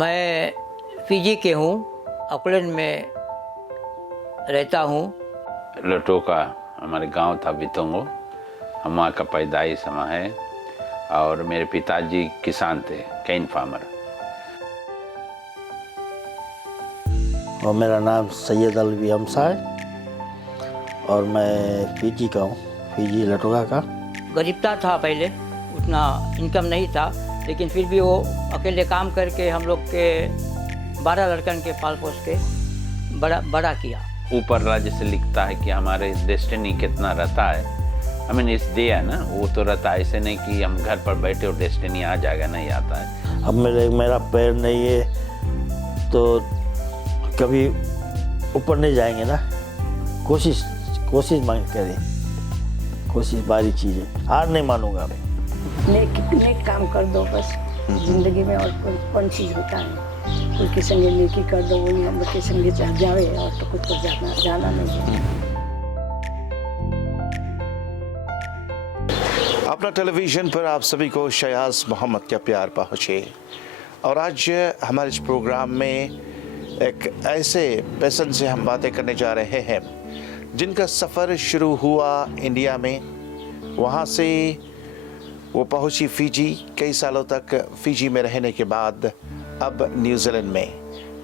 मैं फीजी के हूँ, ऑकलैंड में रहता हूँ। लटोका हमारे गांव था बितोंगो, हम वहाँ का पैदाइश वहाँ है और मेरे पिताजी किसान थे, कैन फार्मर। और मेरा नाम सैयद अलवी हमसा है और मैं फीजी का हूँ, फीजी लटोका का। गरीबता था पहले, उतना इनकम नहीं था, लेकिन फिर भी वो अकेले काम करके हम लोग के 12 लड़कन के पाल पोस के बड़ा किया। ऊपर राज्य से लिखता है कि हमारे डेस्टिनी कितना रहता है, हमें इस दिया ना, वो तो रहता है, ऐसे नहीं कि हम घर पर बैठे और डेस्टिनी आ जाएगा, नहीं आता है। अब मेरा पैर नहीं है तो कभी ऊपर नहीं जाएंगे ना। कोशिश करें, कोशिश बारी चीज़ है, हार नहीं मानूंगा मैं। नेक काम कर दो बस जिंदगी में, और कौन चीज़ होता है। कोई के संगे नेकी कर दो, वही हम लोग के संगे जावे, और तो कुछ जाना नहीं है। अपना टेलीविज़न पर आप सभी को शयाज मोहम्मद का प्यार पहुँचे। और आज हमारे इस प्रोग्राम में एक ऐसे पर्सन से हम बातें करने जा रहे हैं जिनका सफ़र शुरू हुआ इंडिया में, वहाँ से वो पहुँची फ़िजी। कई सालों तक फ़िजी में रहने के बाद अब न्यूजीलैंड में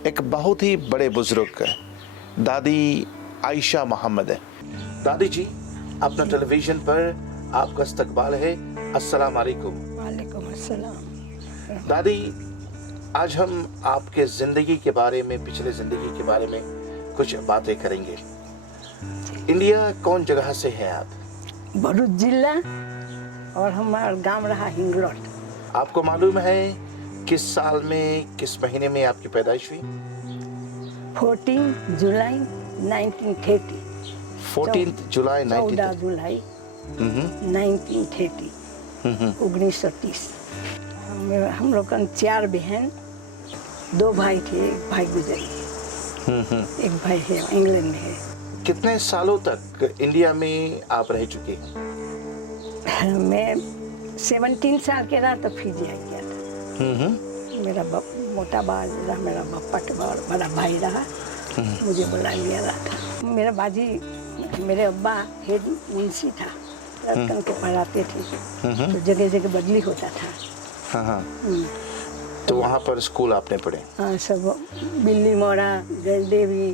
एक बहुत ही बड़े बुज़ुर्ग दादी आयशा मोहम्मद है। दादी जी, अपना टेलीविज़न पर आपका इस्तकबाल है। अस्सलाम वालेकुम। वालेकुम अस्सलाम। दादी, आज हम आपके ज़िंदगी के बारे में, पिछले ज़िंदगी के बारे में कुछ बातें करेंगे। इंडिया कौन जगह से हैं आप? भरूच जिला, और हमारा गांव रहा हिंगलोट। आपको मालूम है किस साल में, किस महीने में आपकी पैदाइश हुई? 14 जुलाई 1930। 14 जुलाई 14 जुलाई 1930, 1930। हम लोग का 4 बहन, 2 भाई थे, एक भाई गुजर गए, एक भाई है इंग्लैंड में है। कितने सालों तक इंडिया में आप रह चुके हैं? मैं 17 साल के रहा तो फीजी आ गया था। मेरा मोटा भाई रहा, मेरा पापा के बड़ा भाई रहा, मुझे बुला लिया रहा था। मेरा बाजी, मेरे अब्बा हेड मुंशी था, लड़कन को पढ़ाते थे, तो जगह जगह बदली होता था। हाँ। तो वहाँ पर स्कूल आपने पढ़े? हाँ, सब बिल्ली मोड़ा, जयदेवी,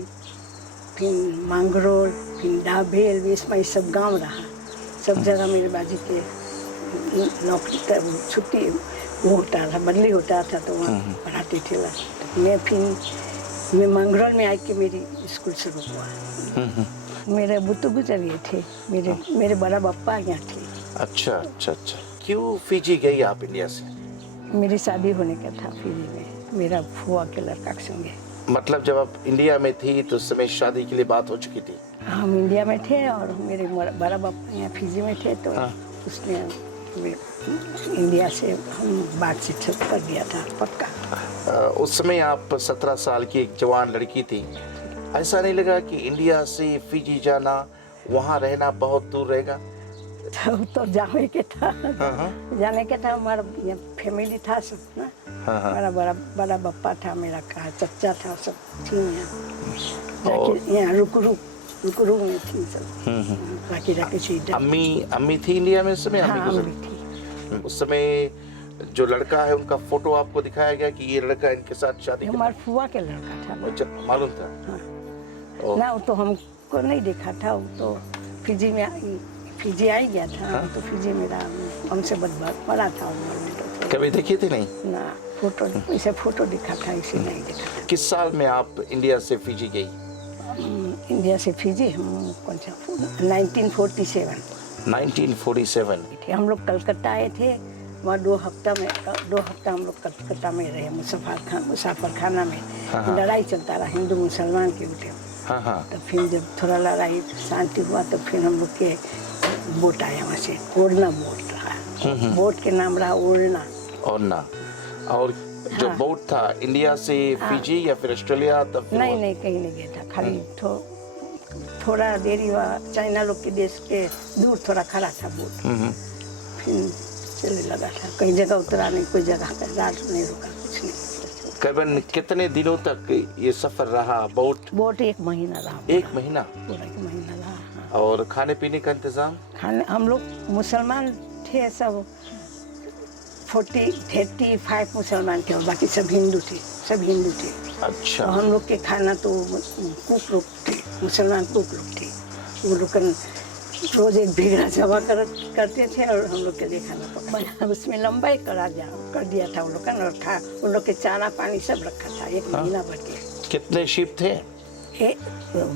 फिर मांगरोल, फिर डाभेल, इसमें सब गांव रहा। सब जगह मेरे बाजी के नौकरी छुट्टी वो होता था, बदली होता था, तो वहाँ पढ़ाते थे। मैं मांगरोल में आई कि मेरी स्कूल शुरू हुआ। मेरे बुतो गुजर गए थे, मेरे बड़ा पापा यहाँ थे। अच्छा। क्यों फीजी गई आप इंडिया से? मेरी शादी होने का था फीजी में, मेरा फुआ के लड़का के संगे। मतलब जब आप इंडिया में थी तो उस समय शादी के लिए बात हो चुकी थी? हम इंडिया में थे और मेरे बड़ा पापा यहाँ फीजी में थे, तो उसने इंडिया से हम बातचीत कर दिया था पक्का। उस समय आप 17 साल की एक जवान लड़की थी। ऐसा नहीं लगा कि इंडिया से फीजी जाना, वहाँ रहना बहुत दूर रहेगा? तो जाने के था, हमारा फैमिली था सब ना। मेरा बड़ा बप्पा था, मेरा का चच्चा था, सब थी यहाँ। रुकरू में थी सब, राखी से। अम्मी थी इंडिया में उस समय? हाँ, अम्मी थी। उस समय जो लड़का है उनका फोटो आपको दिखाया गया कि ये लड़का इनके साथ शादी? हमारे फुआ के लड़का था। मालूम था? हाँ। ना, वो तो हमको नहीं देखा था, वो तो फीजी आ ही गया था। तो फीजी मेरा हमसे बड़ा था उम्र में। तो कभी देखी थी? नहीं ना, फोटो दिखा था, इसे नहीं देखा था। किस साल में आप इंडिया से फीजी गई? इंडिया से फीजी हम 1947। 1947 हम लोग कलकत्ता आए थे। वहाँ 2 हफ्ता हम लोग कलकत्ता में रहे, मुसाफर खाना में। लड़ाई चलता रहा हिंदू मुसलमान के ऊपर। तो फिर जब थोड़ा लड़ाई शांति हुआ तो फिर हम लोग के बोट आया वहाँ से, ओरना बोट रहा। बोट के नाम रहा ओरना। और जो बोट था इंडिया से फीजी या फिर ऑस्ट्रेलिया? तब नहीं, कहीं नहीं गया था, खाली थोड़ा देरी हुआ। चाइना लोग के देश के दूर थोड़ा खड़ा था बोट, फिर चलने लगा था। कई जगह उतरा नहीं, कोई जगह रात नहीं रुका, कुछ नहीं। करीबन कितने दिनों तक ये सफर रहा? बोट 1 महीना रहा। 1 महीना? पूरा 1 महीना रहा। हाँ। और खाने पीने का इंतजाम? खाने हम लोग मुसलमान थे सब, 35 मुसलमान थे और बाकी सब हिंदू थे, सब हिंदू थे। अच्छा। तो हम लोग के खाना तो कुक लोग थे, मुसलमान कुक लोग थे। वो लोग रोज एक भीड़ा जमा करते थे और हम लोग के लिए खाना पकाया। उसमें लंबाई कर दिया था उन लोग का, और उन लोग के चारा पानी सब रखा था 1 महीना भर के। कितने शीप थे?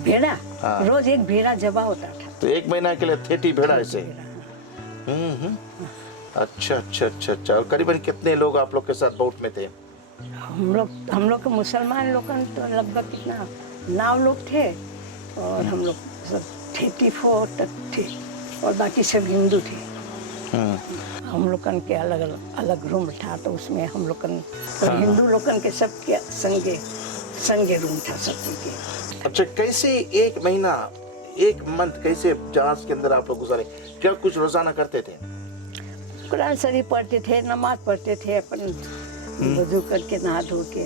भेड़ा? हाँ। रोज एक भेड़ा जबा होता था। तो 1 महीना के लिए 30 भेड़ा ऐसे? अच्छा अच्छा अच्छा अच्छा। और करीबन कितने लोग आप लोग के साथ बोट में थे? हम लोग के मुसलमान लोग तो लगभग कितना 9 लोग थे और हम लोग सब 34 तक थे और बाकी सब हिंदू थे। हम लोग के अलग रूम था, तो उसमें हम लोग हिंदू लोग के सब के संगे रूम था सबके। अच्छा, कैसे 1 महीना 1 मंथ कैसे जहाज के अंदर आप लोग गुजारे? क्या कुछ रोजाना करते थे? कुरान शरीफ पढ़ते थे, नमाज पढ़ते थे, अपन वजू करके नहा धो के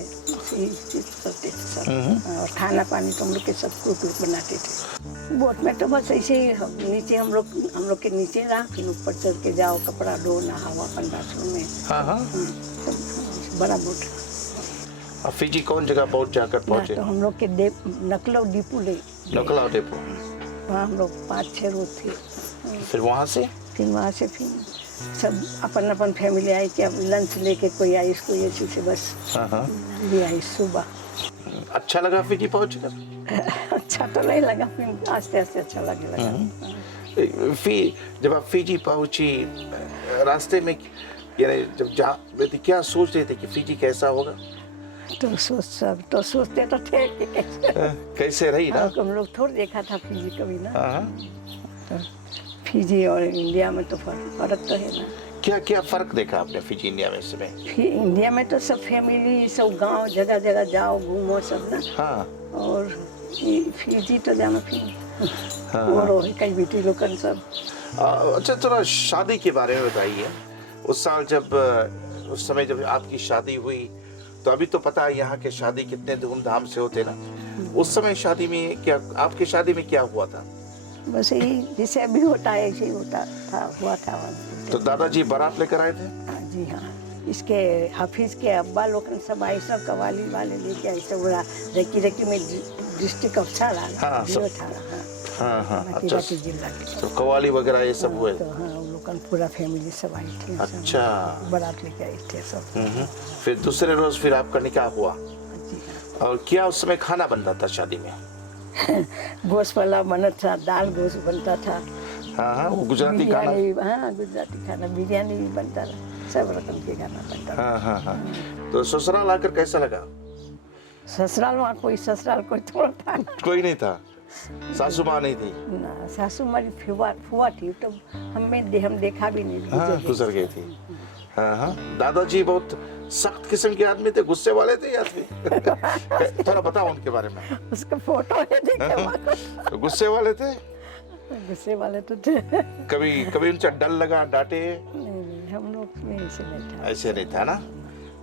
करते थे सब। और खाना पानी तो हम लोग के सब कुक बनाते थे। बोट में तो बस ऐसे ही नीचे हम लोग के नीचे रहा, फिर ऊपर चढ़ के जाओ, कपड़ा धो, नहाओ अपन बाथरूम में। हाँ। तो बड़ा बोट। और फिजी कौन जगह बोट जाकर पहुंचे? तो हम लोग के नकलौ डिपो नकलौ डिपो। वहाँ हम लोग 5-6 रोज थे। फिर वहाँ से फिर सब अपन फैमिली आई कि अब लंच लेके कोई आई, इसको ये चीज़ से बस ले आई सुबह। अच्छा लगा फिजी पहुंचकर? अच्छा तो नहीं लगा, फिर आस्ते आस्ते अच्छा लगने लगा। जब आप फिजी पहुंची, रास्ते में यानी जब क्या सोच रहे थे कि फिजी कैसा होगा? तो सोचते तो थे कि कैसे रही ना? हम लोग थोड़ा देखा था फिजी कभी ना। तो फिजी और इंडिया में तो फर्क तो है ना। क्या क्या फर्क देखा आपने फिजी इंडिया में इस समय? इंडिया में तो सब फैमिली, सब गांव, जगह जगह जाओ, घूमो सब ना। हाँ। और फिजी तो जाना फिर और कई बेटी लोग सब। अच्छा, थोड़ा शादी के बारे में बताइए। उस समय जब आपकी शादी हुई, तो अभी तो पता है यहाँ के शादी कितने धूमधाम से होते ना। उस समय शादी में क्या, आपकी शादी में क्या हुआ था? बस यही जैसे अभी होता है ऐसे ही हुआ था। तो दादाजी बारात लेकर आए थे? जी हाँ। इसके हाफिज के अब्बा लोग सब आए, सब कवाली वाले लेके आए, सब रकी में डिस्ट्रिक्ट अफसर अच्छा। जिला के तो कवाली वगैरह ये सब हुए? तो हाँ, उन लोग पूरा फैमिली सब आई थी। अच्छा। बारात लेके आए थे सब। फिर दूसरे रोज फिर आपका निकाह हुआ? जी हाँ। और क्या उस समय खाना बनता था शादी में? गोश्त वाला बनता था, दाल गोश्त बनता था। हाँ, वो गुजराती खाना। हाँ, गुजराती खाना, बिरयानी भी बनता था, सब रकम के खाना बनता था। हाँ। तो ससुराल आकर कैसा लगा? ससुराल वहाँ कोई थोड़ा था ना। कोई नहीं था? सासू माँ नहीं थी? ना, सासू हमारी फुआ थी, तो हम देखा भी नहीं। हाँ, गुजर गई थी। हाँ। दादाजी बहुत सख्त किस्म के आदमी थे, गुस्से वाले थे या थे? थोड़ा बताओ उनके बारे में। उसका फोटो है, देखे। तो गुस्से वाले थे? गुस्से वाले तो थे। कभी उनसे डर लगा, डांटे? नहीं, हम लोग में ऐसे नहीं था। ऐसे नहीं था ना?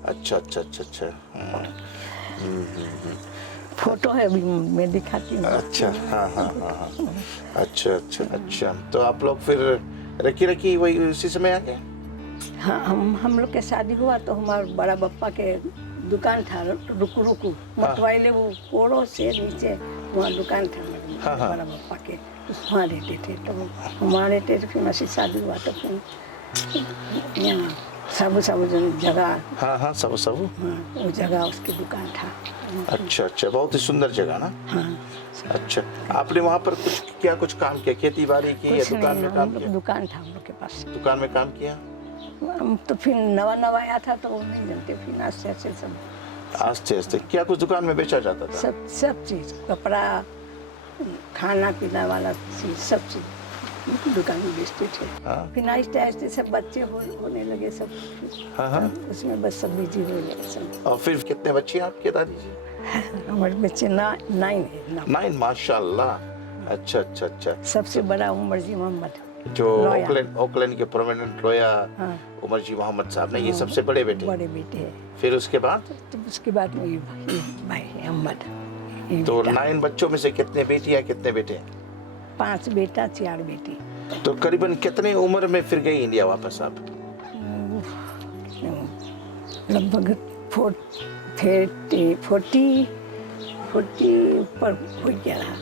अच्छा। फोटो है, अभी मैं दिखाती हूँ। अच्छा। हाँ। अच्छा। तो आप लोग फिर रखी वही उसी समय आ गए? हाँ, हम लोग के शादी हुआ तो हमारे बड़ा बप्पा के दुकान था, रुकू मतवाइले, वो कोड़ों से नीचे वहाँ दुकान था बड़ा बप्पा के, वहाँ रहते थे। तो वहाँ रहते थे, फिर मसीह शादी हुआ तो फिर यहाँ साबू जगह। हाँ, साबू। हाँ, वो जगह उसकी दुकान था। अच्छा, बहुत ही सुंदर जगह ना? हाँ। अच्छा, आपने वहाँ पर कुछ काम किया? खेती बाड़ी की या दुकान में काम किया? दुकान था हम लोग के पास। दुकान में काम किया? हम तो फिर नवा आया था तो वो नहीं जानते, फिर आस्ते क्या कुछ दुकान में बेचा जाता था? सब चीज, कपड़ा, खाना पीना वाला चीज, सब चीज दुकान में बेचते थे। फिर आहिस्ते सब बच्चे होने लगे सब। हाँ। उसमें बस सब बिजी हो गए सब। और फिर कितने बच्चे हैं आपके दादी जी? हमारे बच्चे 9 है। 9 माशाल्लाह। अच्छा। सबसे बड़ा उमर जी मोहम्मद, जो ओकलैंड के परमानेंट लॉयर। हाँ। उमर जी मोहम्मद साहब ने, ये सबसे बड़े बेटे। बड़े बेटे हैं। फिर उसके बाद तो उसके बाद में ये भाई है अहमद, ये तो बेटा। 9 बच्चों में से कितने बेटियां कितने बेटे? 5 बेटा 4 बेटी। तो करीबन कितने उम्र में फिर गई इंडिया वापस आप? लगभग 40 ऊपर हो गया रहा।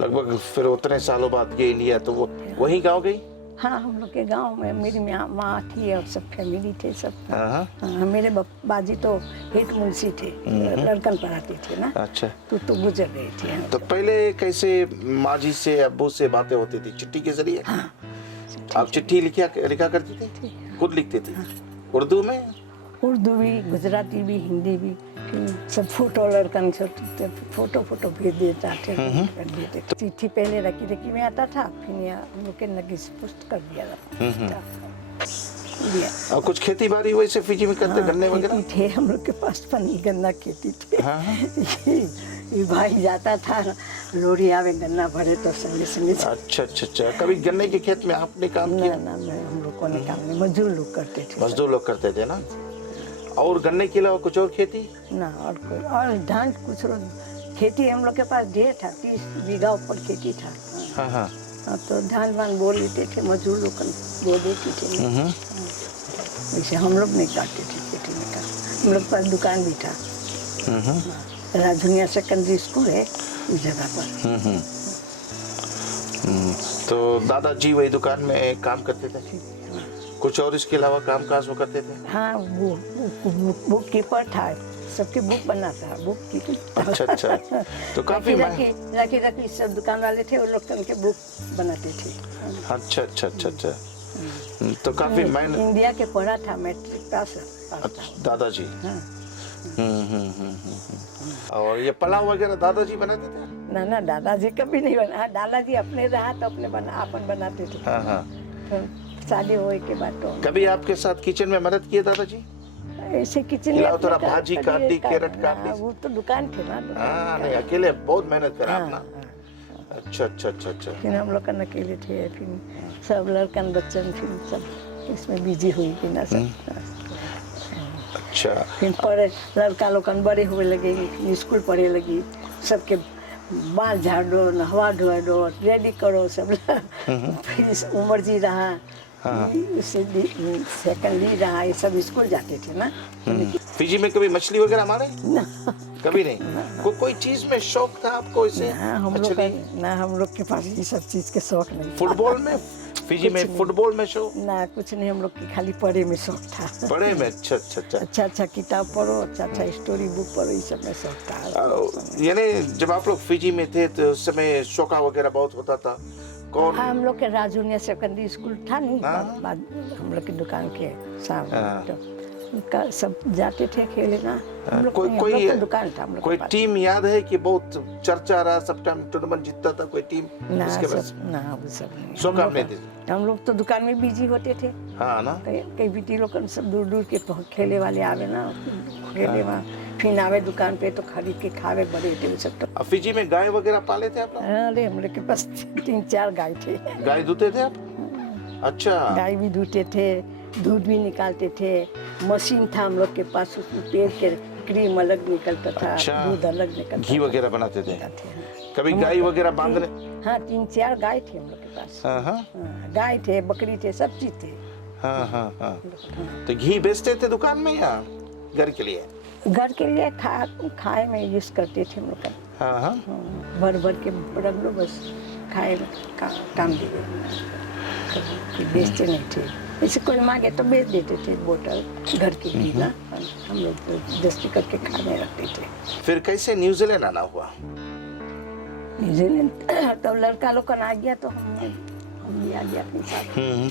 लगभग फिर उतने सालों बाद गए इंडिया, तो वो वही गांव गई? हाँ, हम लोग के गांव में मेरी माँ थी और सब फैमिली थे सब। हाँ। हाँ, मेरे बाजी तो हेड मुंशी थे, लड़कन पढ़ाते थे ना। अच्छा, तो गुजर गए थे। तो पहले कैसे माँ जी से अब्बू से बातें होती थी? चिट्ठी के जरिए? हाँ, आप चिट्ठी लिखा करती थी? खुद लिखते थे? उर्दू में? उर्दू भी, गुजराती भी, हिंदी भी। फिर सब फोटो लड़कन से फोटो भेज देता थे, कर देते थे। चिट्ठी पहले रखी में आता था, फिर यहाँ हम लोग के नगीस पुष्ट कर दिया था। और कुछ खेती बाड़ी वैसे फिजी में करते, गन्ने वगैरह? खेती थे हम लोग के पास, पनी गन्ना खेती थे। हाँ। ये भाई जाता था लोरी आवे गन्ना भरे तो संगे संगे। अच्छा। कभी गन्ने के खेत में आपने काम किया? ना, हम लोग को नहीं काम नहीं, मजदूर लोग करते थे। मजदूर लोग करते थे ना। और गन्ने के अलावा कुछ और खेती? ना, और धान कुछ खेती हम लोग के पास ढेर था, 30 बीघा ऊपर खेती था। हाँ। तो धान वान बो लेते थे, मजदूर लोग बो देते थे। वैसे हम लोग नहीं काटते थे खेती में का। हम लोग के पास दुकान भी था। राजधुनिया सेकेंडरी स्कूल है उस जगह पर। तो दादाजी वही दुकान में काम करते थे? कुछ और इसके अलावा काम काज वो करते थे? हाँ, वो बुक कीपर था, सबके बुक बनाता, बुक कीपर। अच्छा। तो काफी रखी सब दुकान वाले थे, वो लोग उनके बुक बनाते थे। अच्छा। तो काफी मेहनत। इंडिया के पढ़ा था, मैट्रिक पास था दादाजी। हाँ। और ये पुलाव वगैरह दादाजी बनाते थे? ना, दादाजी कभी नहीं बना। दादाजी अपने रहा तो अपने अपन बनाते थे। हाँ। तो शादी होए के बाद तो कभी आपके साथ किचन में मदद किए दादाजी? ऐसे किचन में थोड़ा भाजी काट दी, कैरेट काट दी? वो तो दुकान थे ना। हाँ, नहीं अकेले बहुत मेहनत करा आपने। अच्छा। फिर हम लोग अकेले थे, फिर सब लड़कन बच्चन फिर सब इसमें बिजी हुई कि ना सब। अच्छा। फिर पढ़े लड़का लोग बड़े हुए लगे, स्कूल पढ़े लगी, सबके बाल झाड़ दो, नहवा धोआ दो, रेडी करो सब। फिर उमर जी रहा, सेकेंडरी रहा, ये सब स्कूल जाते थे ना। फिजी में कभी मछली वगैरह मारे? ना, कभी नहीं। कोई चीज में शौक था आपको इसे? हम लोग के पास ये सब चीज के शौक नहीं। फुटबॉल में? फिजी में फुटबॉल में शौक? ना, कुछ नहीं, हम लोग की खाली पढ़े में शौक था। पढ़े में? अच्छा। अच्छा किताब पढ़ो, अच्छा स्टोरी बुक पढ़ो, ये सब में शौक था। यानी जब आप लोग फिजी में थे तो उस समय शौका वगैरह बहुत होता था? कौन? हाँ, हम लोग के राजूनिया सेकेंडरी स्कूल था नहीं, हम लोग की दुकान के सामने तो सब जाते थे खेलना। हम लोग कोई दुकान था हम लोग। कोई टीम याद है कि बहुत चर्चा रहा, सब टाइम टूर्नामेंट जीतता था कोई टीम? ना, उसके बाद वो सब नहीं। शौका नहीं थे? हम लोग तो दुकान में बिजी होते थे। हाँ ना। कई बेटी लोग सब दूर के खेले वाले आवे ना, खेले वहाँ, फिर आवे दुकान पे तो खरीद के खावे, बड़े थे सब। तो फिजी में गाय वगैरह पाले थे आप लोग? अरे हम लोग के पास 3-4 गाय थे। गाय दूते थे आप? अच्छा। गाय भी दूते थे, दूध भी निकालते थे, मशीन था हम लोग के पास, उसमें पेड़ के क्रीम अलग निकलता था। अच्छा। दूध अलग निकलता, घी वगैरह बनाते थे? था। कभी गाय वगैरह बांधने? हाँ, 3-4 गाय थे हम लोग के पास। हाँ। गाय थे, बकरी थे, सब चीज थे। हाँ। तो घी बेचते थे दुकान में या घर के लिए? घर के लिए खाए में यूज करते थे हम लोग। हाँ। भर के रख लो, बस खाए काम दिए, बेचते नहीं थे। जैसे कोई मांगे तो बेच देते थे बोतल घर के घी ना, हम लोग दस्ती करके खाने रखते थे। फिर कैसे न्यूजीलैंड आना हुआ? न्यूजीलैंड तो लड़का लोग का आ गया तो हम भी आ गया अपने साथ।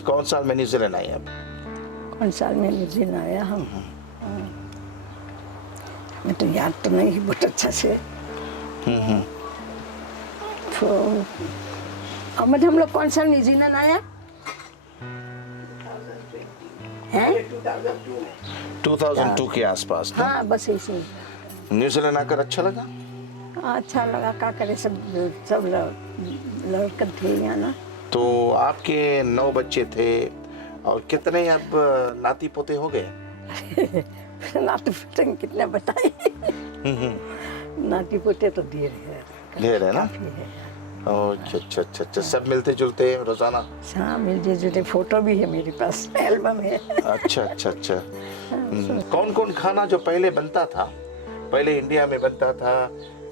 कौन साल में न्यूजीलैंड आई आप? कौन साल में न्यूजीलैंड आया हम? मैं तो याद तो नहीं बहुत अच्छा से। तो अहमद, हम लोग कौन साल न्यूजीलैंड आया है? 2002 के आसपास ना? हाँ, बस ऐसे ही। न्यूजीलैंड आकर अच्छा लगा? अच्छा लगा, क्या करे, सब लड़के थे यहाँ ना। तो आपके 9 बच्चे थे, और कितने अब नाती पोते हो गए? नाती पोते कितने बताए। नाती पोते तो ढेर है ना? काफी है। अच्छा, सब मिलते जुलते हैं रोजाना? हाँ, मिलते जुलते, फोटो भी है मेरे पास, एल्बम है। अच्छा। कौन कौन खाना जो पहले बनता था, पहले इंडिया में बनता था,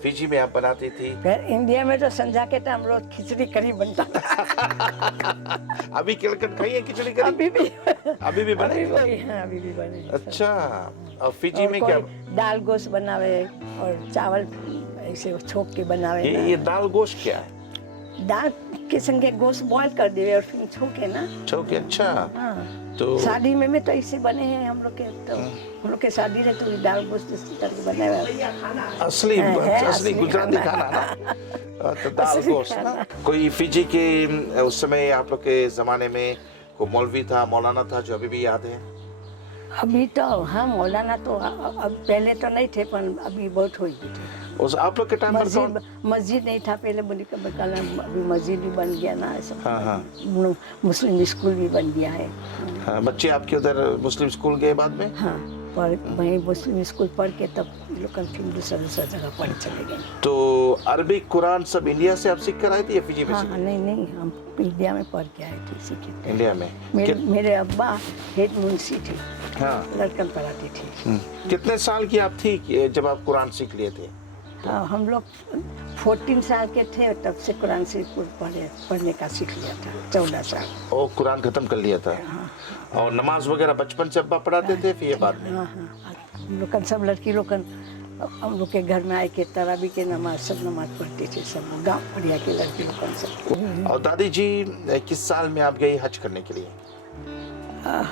फिजी में आप बनाती थी? फिर इंडिया में तो संध्या के टाइम रोज खिचड़ी कढ़ी बनता था। अभी किलकट खाई है खिचड़ी कढ़ी? अभी भी बने? अभी भी बने। अच्छा, और फिजी और में कोई क्या? दाल गोश्त बनावे और चावल ऐसे छोक के बनावे ना। ये दाल गोश्त क्या है? दाल के संगे गोश्त बॉईल कर देवे और फिर छोके ना। छोके, अच्छा। हाँ। तो शादी में तो ऐसे बने हैं हम लोग के, तो हम लोग के शादी में तो दाल गोश्त इस तरह के बने हुए। असली गुजराती खाना ना। तो दाल गोश्त ना। कोई फिजी के उस समय आप लोग के जमाने में कोई मौलवी था, मौलाना था जो अभी भी याद है? अभी तो हाँ, मौलाना तो अब पहले तो नहीं थे, पर अभी बहुत हो गई थी। उस आप लोग के टाइम पर कौन? मस्जिद नहीं था पहले, बोली कल अभी मस्जिद भी बन गया ना ऐसा। हाँ। मुस्लिम स्कूल भी बन गया है। हाँ, बच्चे आपके उधर मुस्लिम स्कूल गए बाद में? हाँ, पर वहीं मुस्लिम स्कूल पढ़ के तब लोग फिर दूसरा जगह पढ़ चले गए। तो अरबिक कुरान सब इंडिया से आप सीख कर आए थे या फिजी में? हाँ, नहीं, हम इंडिया में पढ़ के आए थे, सीखे थे। इंडिया में? मेरे अब्बा हेड मुंशी थे। हाँ। लड़कन पढ़ाती थी। कितने साल की आप थी जब आप कुरान सीख लिए थे? हाँ, हम लोग 14 साल के थे तब से कुरान शरीफ पढ़ने का सीख लिया था। 14 साल। ओ, कुरान खत्म कर लिया था। और नमाज वगैरह बचपन से अब्बा पढ़ाते थे फिर ये बाद में? हाँ, हम लोग सब लड़की लोग हम लोग के घर में आए के तरावी के नमाज सब नमाज पढ़ते थे, सब गाँव बढ़िया के लड़की लोग सब। और दादी जी किस साल में आप गई हज करने के लिए?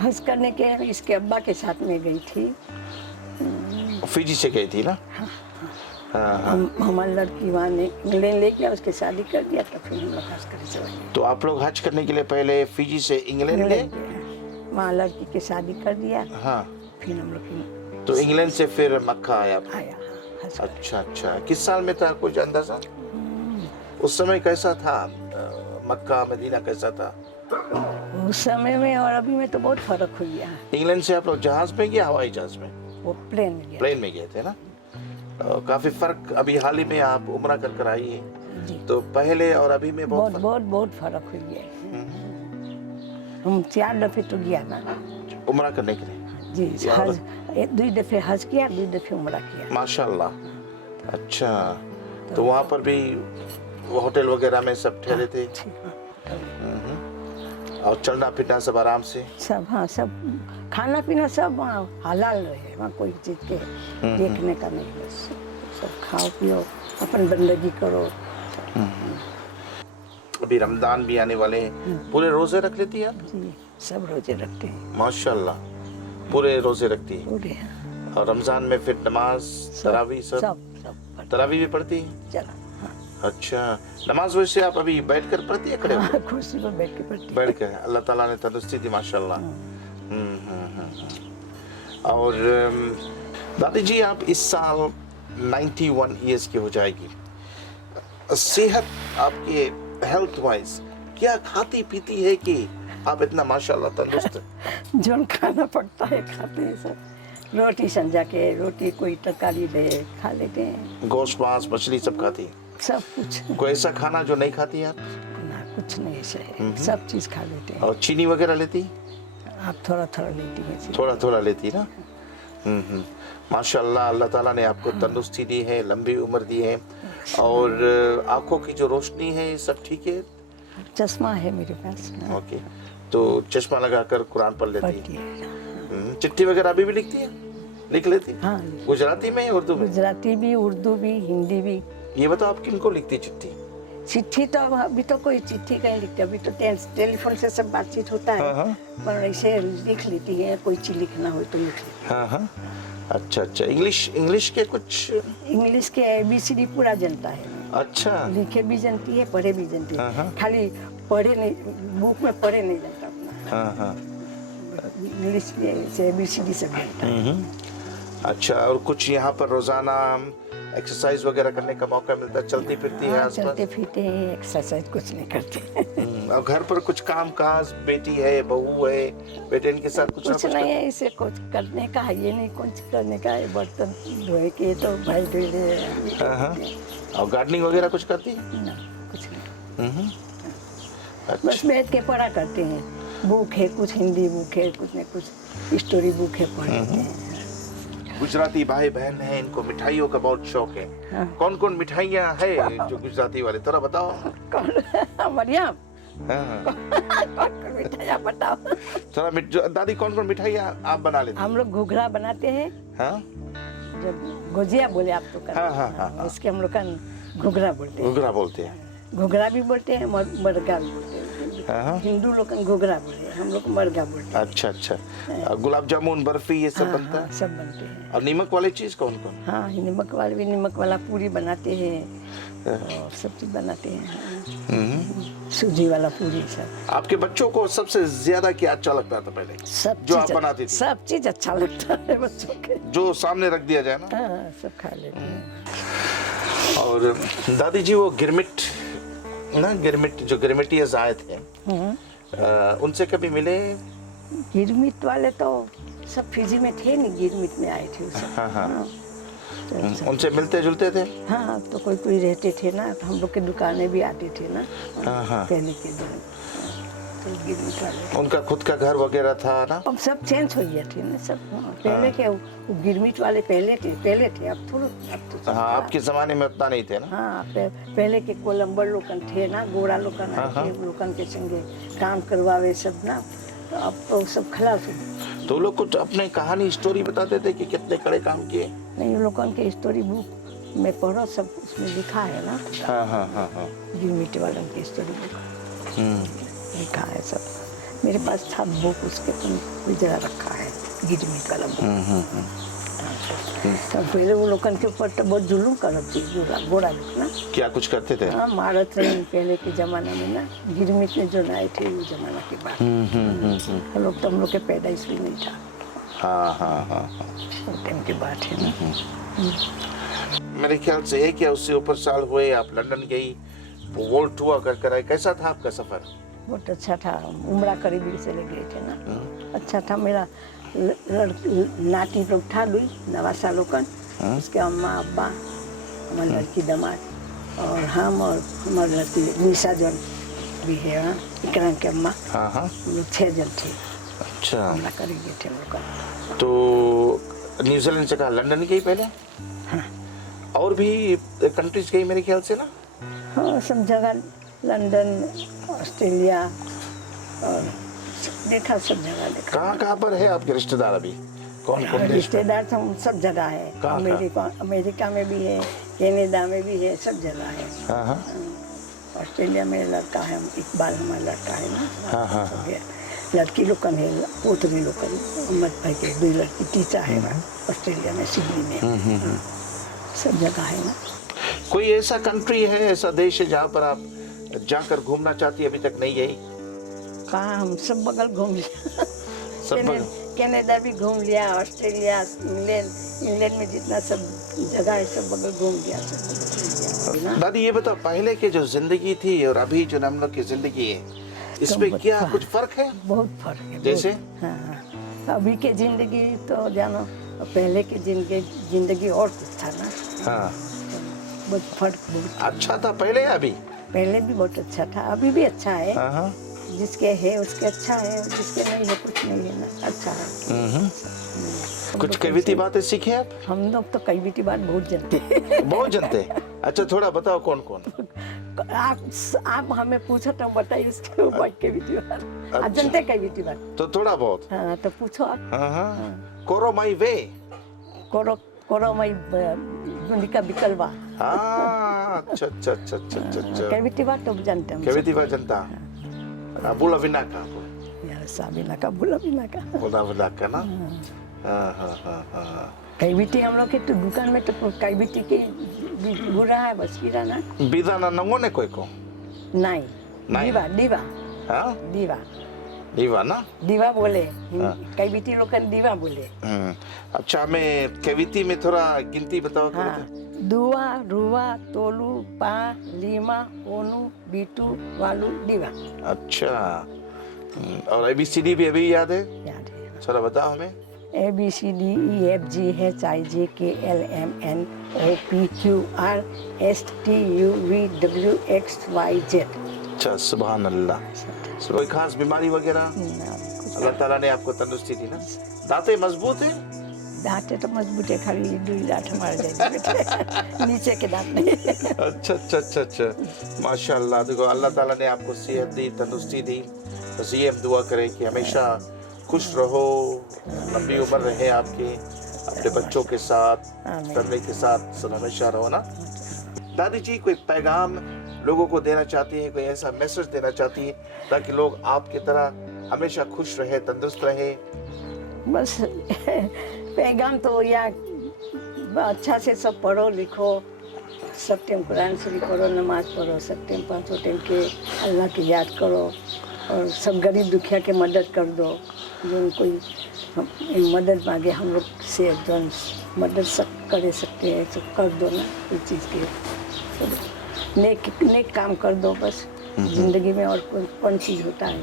हज करने के इसके अब्बा के साथ में गई थी। फिजी से गई थी ना? हाँ। हमारी लड़की वहाँ ने इंग्लैंड ले गया, उसके शादी कर दिया, तो फिर हम लोग हज करने चले गए। तो आप लोग हज करने के लिए पहले फिजी से इंग्लैंड गए? वहाँ लड़की की शादी कर दिया। हाँ। फिर हम लोग तो इंग्लैंड से फिर मक्का आया? हज। अच्छा। किस साल में था, कुछ अंदाजा? उस समय कैसा था मक्का मदीना, कैसा था उस समय में और अभी में? तो बहुत फर्क हो गया। इंग्लैंड से आप लोग जहाज में गए, हवाई जहाज में? वो प्लेन में गया। प्लेन में गए थे ना? काफी फर्क अभी हाल ही में आप उम्रा कर आई है, तो पहले और अभी में बहुत फर्क हो गया। हम 4 दफे तो गया ना उम्रा करने के लिए। जी, हज 2 दफे हज किया, 2 दफे उम्रा किया। माशाल्लाह। अच्छा, तो वहाँ पर भी होटल वगैरह में सब ठहरे थे? और चलना फिरना सब आराम से? सब, हाँ, सब खाना पीना सब वहाँ हलाल है, वहाँ कोई चीज के देखने का नहीं, बस सब खाओ पियो, अपन बंदगी करो। अभी रमजान भी आने वाले हैं, पूरे रोजे रख लेती है आप? जी, सब रोजे रखते हैं। माशाल्लाह, पूरे रोजे रखती है। पूरे। और रमजान में फिर नमाज तरावी सब तरावी भी पढ़ती है? चला। अच्छा, नमाज वैसे आप अभी बैठ कर पढ़ती है, खड़े होकर? कुर्सी पर बैठ के पढ़ती। बैठ कर, अल्लाह ताला ने तंदुरुस्ती दी माशाल्लाह। और दादी जी आप इस साल 91 इयर्स की हो जाएगी। सेहत आपके हेल्थ वाइज क्या खाती पीती है कि आप इतना माशाल्लाह तंदुरुस्त? जो खाना पड़ता है खाते हैं सब। रोटी संजा के, रोटी कोई तरकारी दे खा लेते हैं। गोश्त मांस मछली सब खाती है? सब कुछ। कोई ऐसा खाना जो नहीं खाती है आप? ना, कुछ नहीं ऐसे है, सब चीज खा लेते हैं। और चीनी वगैरह लेती? आप थोड़ा लेती है। थोड़ा लेती ना? माशाल्लाह, अल्लाह ताला ने आपको तंदुरुस्ती दी है, लंबी उम्र दी है। और आंखों की जो रोशनी है सब ठीक है? चश्मा है मेरे पास। ओके, तो चश्मा लगाकर कुरान पढ़ लेती है? है। चिट्ठी वगैरह अभी भी लिखती है? लिख लेती? हाँ, गुजराती में, उर्दू में? गुजराती भी, उर्दू भी, हिंदी भी। ये बताओ आप किनको लिखती चिट्ठी? चिट्ठी तो अभी तो कोई चिट्ठी कहीं लिखती, अभी तो टेलीफोन से सब बातचीत होता है। पर ऐसे लिख लेती है, कोई चीज लिखना हो तो लिख लेती है। हाँ। अच्छा, इंग्लिश के कुछ? इंग्लिश के ABCD पूरा जानता है। अच्छा, लिखे भी जानती है, पढ़े भी जानती है। खाली पढ़े नहीं, बुक में पढ़े नहीं जानता अपना। हाँ। इंग्लिश से ABCD सब जानता है। अच्छा, और कुछ यहाँ पर रोजाना एक्सरसाइज वगैरह करने का मौका मिलता है? चलती फिरती है हाँ, आसपास? चलते फिरते हैं, एक्सरसाइज कुछ नहीं करते। और घर पर कुछ काम काज, बेटी है, बहू है, बेटे इनके साथ कुछ ना कुछ नहीं है, इसे कुछ करने का है, ये नहीं कुछ करने का है। बर्तन धोए के तो भाई धोए दे। हाँ। और गार्डनिंग वगैरह कुछ करती है? ना, कुछ नहीं। हम्म। बस अच्छा। बैठ के पढ़ा करते हैं। बुक है, कुछ हिंदी बुक है, कुछ न कुछ स्टोरी बुक है, पढ़ते हैं। गुजराती भाई बहन हैं, इनको मिठाइयों का बहुत शौक है। हाँ। कौन कौन मिठाइयाँ है जो गुजराती वाले, थोड़ा बताओ। कौन बढ़िया? हाँ। कौन मिठाइयाँ बताओ। थोड़ा दादी कौन कौन मिठाइयाँ आप बना लेते हम लोग घुघरा बनाते हैं, हाँ? जब गुजिया बोले आप तो हाँ, हाँ, हाँ, हाँ। इसके हम लोग का घुघरा बोलते हैं। घुघरा बोलते हैं। घुघरा भी बोलते हैं, मरगा भी बोलते हैं। हाँ। हिंदू लोग घुघरा बोलते हैं, हम लोग मरगा बोलते हैं। अच्छा अच्छा। गुलाब जामुन, बर्फी, ये सब हाँ, बनता हाँ, है? सब बनते हैं। और नीमक वाली चीज कौन कौन? हाँ, नमक वाले भी, नमक वाला पूरी बनाते हैं और सब चीज बनाते हैं। सूजी वाला पूरी सब। आपके बच्चों को सबसे ज्यादा क्या अच्छा लगता था पहले, सब जो चीज आप बनाती थी? सब चीज अच्छा लगता है बच्चों के। जो सामने रख दिया जाए ना। हाँ, सब खा लेते हैं। और दादी जी, वो गिरमिट जो गिरमिटियर्स आए थे, उनसे कभी मिले? गिरमिट वाले तो सब फिजी में थे नहीं, गिरमिट में आए थे वो सब। हाँ, हाँ। तो सब- उनसे मिलते जुलते थे? हाँ, तो कोई कोई रहते थे ना, तो हम लोग के दुकानें भी आते थे ना। हाँ, हाँ। पहले के दिन तो गिरमिट वाले। उनका खुद का घर वगैरह था ना? अब सब चेंज हो गया थे ना सब। हाँ, पहले के वो गिरमिट वाले पहले थे, अब थोड़ा, अब तो सब। हाँ, आपके जमाने में उतना नहीं थे ना? हाँ, पहले के कोलंबर लोगन थे ना, गोरा लोगन हाँ, हाँ। आए थे, लोगन के संगे काम करवावे सब ना। तो अब तो सब खलास हो गए। तो लोग कुछ अपने कहानी स्टोरी बताते थे कि कितने कड़े काम किए? नहीं, लोगन के स्टोरी बुक में पढ़ो, सब उसमें लिखा है ना। हाँ हाँ हाँ हाँ। गिरमिट वालों की स्टोरी बुक लिखा है सब। मेरे पास था बुक, उसके तुम जरा रखा है, गिरमिट वाला बुक। तो पहले वो लोगन के ऊपर तो बहुत जुलूम करत थी, गोरा लोग ना। क्या कुछ करते थे? हाँ, मारत रहे पहले के जमाने में ना। गिरमिट में जो आए थे वो जमाना के बाद। हम लोग तो, हम लोग के पैदाइश भी नहीं था, हाँ हाँ हाँ हाँ। वो टाइम की बात है ना। मेरे ख्याल से 1 या उससे ऊपर साल हुए आप लंदन गई, वर्ल्ड टूर कर आए। कैसा था आपका सफर? बहुत अच्छा था। उमरा करीबी से ले गए थे ना, अच्छा था। मेरा नाती लोग था, 9 सालों का। उसके अम्मा अब्बा, हमारी लड़की दामाद, और हम, और हमारी लड़की निशा जन भी है वहाँ, इकराम के अम्मा। हाँ हाँ। हम लोग 6 जन थे। अच्छा। उमरा करीबी थे लोग का। तो न्यूजीलैंड से कहा, लंदन गई पहले? हाँ। और भी कंट्रीज गई मेरे ख्याल से ना? हाँ, सब जगह, लंदन, ऑस्ट्रेलिया, और देखा, सब जगह देखा। कहाँ पर है आपके रिश्तेदार अभी? कौन कौन देश में? रिश्तेदार तो सब जगह है। कहाँ? अमेरिका में भी है, कनाडा में भी है, सब जगह है। हाँ हाँ ऑस्ट्रेलिया में लड़का है, इकबाल हमारा लड़का है ना। हाँ हाँ। हो गया। लड़की लोकन है, पोतरी लोकन, अहमद भाई के 2 लड़की टीचर है वहाँ ऑस्ट्रेलिया में, सिडनी में। सब जगह है ना। कोई ऐसा कंट्री है, ऐसा देश है जहाँ पर आप जाकर घूमना चाहती, अभी तक नहीं गई? कहाँ, हम सब बगल घूम लिया। सब बगल? कनाडा भी घूम लिया, ऑस्ट्रेलिया, इंग्लैंड में जितना सब जगह है सब बगल घूम लिया, सब। दादी ये बताओ, पहले की जो जिंदगी थी और अभी जो हम लोग की जिंदगी है, इसमें तो क्या कुछ फर्क है? बहुत फर्क है। जैसे? हाँ, अभी के जिंदगी तो जानो, पहले की जिंदगी और कुछ था ना। हाँ। बहुत फर्क, बहुत। अच्छा था पहले या अभी? पहले भी बहुत अच्छा था, अभी भी अच्छा है। हाँ हाँ। जिसके है उसके अच्छा है, जिसके नहीं है कुछ नहीं है ना, अच्छा है। कुछ कविती बातें सीखे आप? हम लोग तो कविती बात बहुत जानते हैं। बहुत जानते हैं? अच्छा, थोड़ा बताओ कौन कौन? आप हमें पूछो तो बताइए उसके ऊपर कविती बात। आप जानते हैं कविती बात? तो थोड़ा बहुत। हाँ, तो पूछो आप। हाँ हाँ। कोरो माई वे। कोरो माई गुंडिका बिकलवा। हाँ, अच्छा अच्छा अच्छा अच्छा अच्छा। कविती बात तो जानते हैं। कविती बात जनता। बुला विना का। यार साबिना का, बुला बिना का। बुला विना का ना। हाँ हाँ हाँ हाँ। कविती हम लोग के तो दुकान में तो कविती के बुरा है, बस कीरा ना। बीदा ना नंगो ने कोई को? नहीं। नहीं। दीवा, दीवा, हाँ? दीवा। दीवा ना दीवा बोले, हाँ। कैविटी लोग का दीवा बोले। अच्छा, हमें कैविटी में थोड़ा गिनती बताओ थोड़ा हाँ, दुआ, रुआ, तोलू, पा, लीमा, ओनू, बीटू, वालू, दीवा। अच्छा, और ABCD भी अभी याद है? याद है। थोड़ा बताओ हमें। ABCDEFGHIJKLMNOPQRSTUVWXYZ। अच्छा, सुभान अल्लाह। कोई खास बीमारी वगैरह अल्लाह ताला ने आपको तंदुरुस्ती दी ना? दांतें मजबूत है? दांते तो मजबूत है, खाली दुई दांत हमारे जाए नीचे के दांत नहीं। अच्छा अच्छा अच्छा अच्छा, माशाल्लाह। देखो अल्लाह ताला ने आपको सेहत दी, तंदुरुस्ती दी। बस ये हम दुआ करें कि हमेशा खुश रहो, लंबी उम्र रहे आपकी, अपने बच्चों के साथ, आमीन। फैमिली के साथ सब हमेशा रहो ना। दादी जी, कोई पैगाम लोगों को देना चाहती है, कोई ऐसा मैसेज देना चाहती है ताकि लोग आपकी तरह हमेशा खुश रहे, तंदुरुस्त रहे? बस पैगाम तो या अच्छा से सब पढ़ो लिखो, सब टाइम कुरान शरीफ पढ़ो, नमाज पढ़ो, सब टाइम 5 टाइम के अल्लाह की याद करो, और सब गरीब दुखिया के मदद कर दो। जो कोई मदद मांगे हम लोग से, जो मदद सब कर सकते हैं सब कर दो ना। कोई चीज़ के नेक काम कर दो बस। जिंदगी में और कौन चीज़ होता है?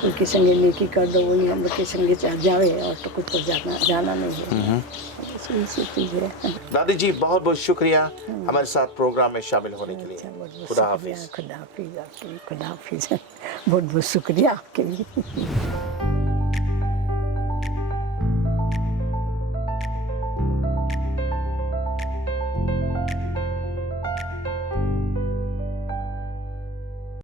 कोई के संगे नेकी कर दो, वही हम लोग के संगे जावे, और तो कुछ को जाना नहीं है। बस यही सब चीज़ है। दादी जी, बहुत बहुत शुक्रिया हमारे साथ प्रोग्राम में शामिल होने के लिए। अच्छा, बहुत खुदा शुक्रिया। हाफिज। खुदा हाफिज आपके, खुदा हाफिज। बहुत बहुत शुक्रिया आपके लिए।